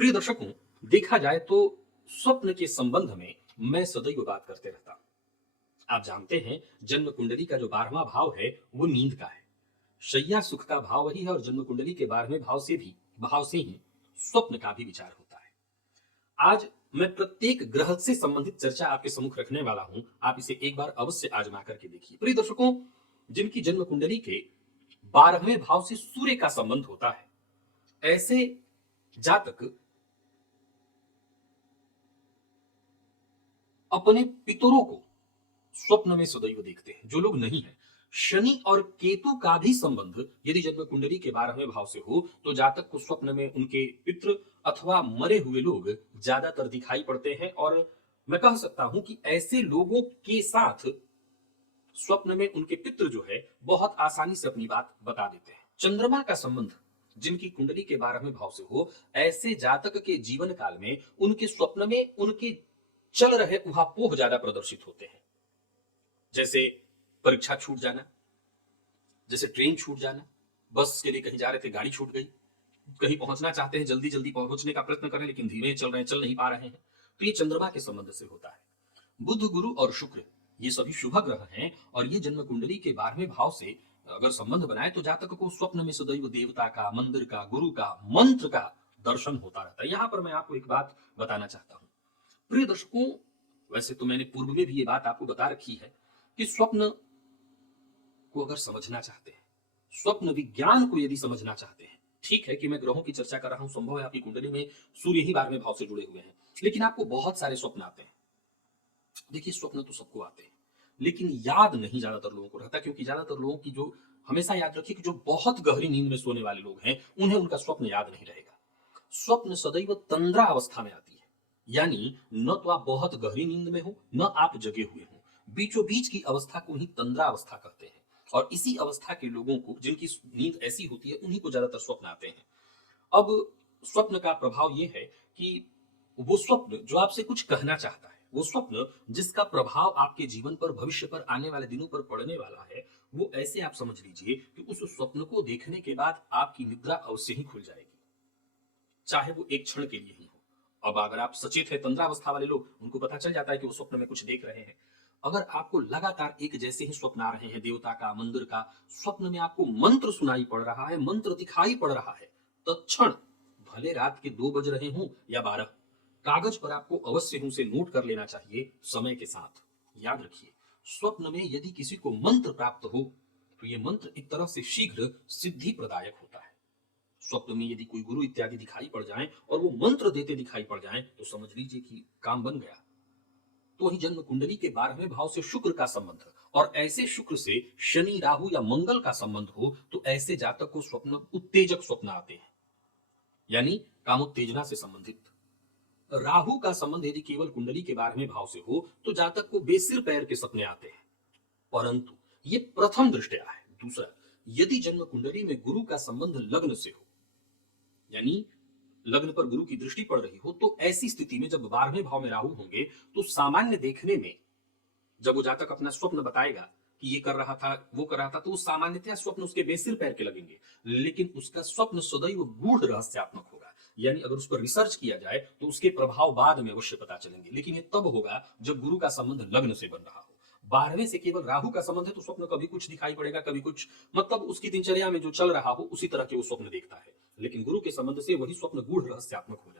प्रिय दर्शकों, देखा जाए तो स्वप्न के संबंध में मैं सदैव बात करते रहता हूं। आप जानते हैं, जन्म कुंडली का जो 12वां भाव है वो नींद का है। शैया सुख का भाव वही है और जन्म कुंडली के 12वें भाव से ही स्वप्न का भी विचार होता है। आज मैं प्रत्येक ग्रह से संबंधित चर्चा आपके सम्मुख रखने वाला हूं। आप इसे एक बार अवश्य आजमा करके देखिए। प्रिय दर्शकों, जिनकी जन्म कुंडली के 12वें भाव से सूर्य का संबंध होता है, ऐसे जातक अपने पितरों को स्वप्न में सदैव देखते हैं। जो लोग नहीं है, शनि और केतु का भी संबंध यदि जन्म कुंडली के 12वें भाव से हो तो जातक को स्वप्न में उनके पितृ अथवा मरे हुए लोग ज्यादातर दिखाई पड़ते हैं। और मैं कह सकता हूं कि ऐसे लोगों के साथ स्वप्न में उनके पितृ जो है बहुत आसानी से अपनी बात बता देते हैं। चंद्रमा का संबंध जिनकी कुंडली के 12वें भाव से हो, ऐसे जातक के जीवन काल में उनके स्वप्न में उनके चल रहे उहापोह ज्यादा प्रदर्शित होते हैं। जैसे परीक्षा छूट जाना, जैसे ट्रेन छूट जाना, बस के लिए कहीं जा रहे थे गाड़ी छूट गई, कहीं पहुंचना चाहते हैं, जल्दी जल्दी पहुंचने का प्रयत्न करें लेकिन धीमे चल रहे हैं, चल नहीं पा रहे हैं, तो ये चंद्रमा के संबंध से होता है। बुध, गुरु और शुक्र ये सभी शुभ ग्रह हैं और ये जन्म कुंडली के 12वें भाव से अगर संबंध बनाए तो जातक को स्वप्न में सदैव देवता का, मंदिर का, गुरु का, मंत्र का दर्शन होता रहता है। यहां पर मैं आपको एक बात बताना चाहता हूं। प्रिय दर्शकों, वैसे तो मैंने पूर्व में भी ये बात आपको बता रखी है कि स्वप्न को अगर समझना चाहते हैं, स्वप्न विज्ञान को यदि समझना चाहते हैं, ठीक है कि मैं ग्रहों की चर्चा कर रहा हूं, संभव है आपकी कुंडली में सूर्य ही 12वें भाव से जुड़े हुए हैं, लेकिन आपको बहुत सारे स्वप्न आते हैं। देखिए, स्वप्न तो सबको आते हैं लेकिन याद नहीं ज्यादातर लोगों को रहता, क्योंकि ज्यादातर लोगों की जो, हमेशा याद रखिए कि जो बहुत गहरी नींद में सोने वाले लोग हैं उन्हें उनका स्वप्न याद नहीं रहेगा। स्वप्न सदैव तंद्रा अवस्था में आती है, यानी न तो आप बहुत गहरी नींद में हो न आप जगे हुए हो, बीचों बीच की अवस्था को ही तंद्रा अवस्था कहते हैं। और इसी अवस्था के लोगों को, जिनकी नींद ऐसी होती है, उन्हीं को ज्यादातर स्वप्न आते हैं। अब स्वप्न का प्रभाव यह है कि वो स्वप्न जो आपसे कुछ कहना चाहता है, वो स्वप्न जिसका प्रभाव आपके जीवन पर, भविष्य पर, आने वाले दिनों पर पड़ने वाला है, वो ऐसे आप समझ लीजिए कि उस स्वप्न को देखने के बाद आपकी निद्रा अवश्य ही खुल जाएगी, चाहे वो एक क्षण के लिए ही हो। अब अगर आप सचेत है, तंद्रावस्था वाले लोग, उनको पता चल जाता है कि वो स्वप्न में कुछ देख रहे हैं। अगर आपको लगातार एक जैसे ही स्वप्न आ रहे हैं, देवता का, मंदिर का, स्वप्न में आपको मंत्र सुनाई पड़ रहा है, मंत्र दिखाई पड़ रहा है, तत्क्षण, भले रात के 2 बज रहे हों या 12, कागज पर आपको अवश्य ही उसे नोट कर लेना चाहिए समय के साथ। याद रखिए, स्वप्न में यदि किसी को मंत्र प्राप्त हो तो यह मंत्र एक तरह से शीघ्र सिद्धि प्रदायक होता है। स्वप्न में यदि कोई गुरु इत्यादि दिखाई पड़ जाएं और वो मंत्र देते दिखाई पड़ जाएं तो समझ लीजिए कि काम बन गया। तो वही जन्म कुंडली के 12वें भाव से शुक्र का संबंध, और ऐसे शुक्र से शनि, राहु या मंगल का संबंध हो तो ऐसे जातक को स्वप्न उत्तेजक स्वप्न आते हैं, यानी कामोत्तेजना से संबंधित। राहु का संबंध यदि केवल कुंडली के 12वें भाव से हो तो जातक को बेसिर पैर के सपने आते हैं, परंतु ये प्रथम दृष्टया है। दूसरा, यदि जन्म कुंडली में गुरु का संबंध लग्न से हो, यानी लग्न पर गुरु की दृष्टि पड़ रही हो, तो ऐसी स्थिति में जब 12वें भाव में राहु होंगे तो सामान्य देखने में, जब वो जातक अपना स्वप्न बताएगा कि ये कर रहा था, वो कर रहा था, तो सामान्यतः स्वप्न उसके बेसिर पैर के लगेंगे, लेकिन उसका स्वप्न सदैव गूढ़ रहस्यात्मक होगा। यानी अगर उस पर रिसर्च किया जाए तो उसके प्रभाव बाद में अवश्य पता चलेंगे, लेकिन ये तब होगा जब गुरु का संबंध लग्न से बन रहा हो। 12वें से केवल राहु का संबंध है तो स्वप्न कभी कुछ दिखाई पड़ेगा, कभी कुछ, मतलब उसकी दिनचर्या में जो चल रहा हो उसी तरह के वो स्वप्न देखता है, लेकिन गुरु के संबंध से वही स्वप्न गूढ़ रहस्यात्मक हो जाएगा।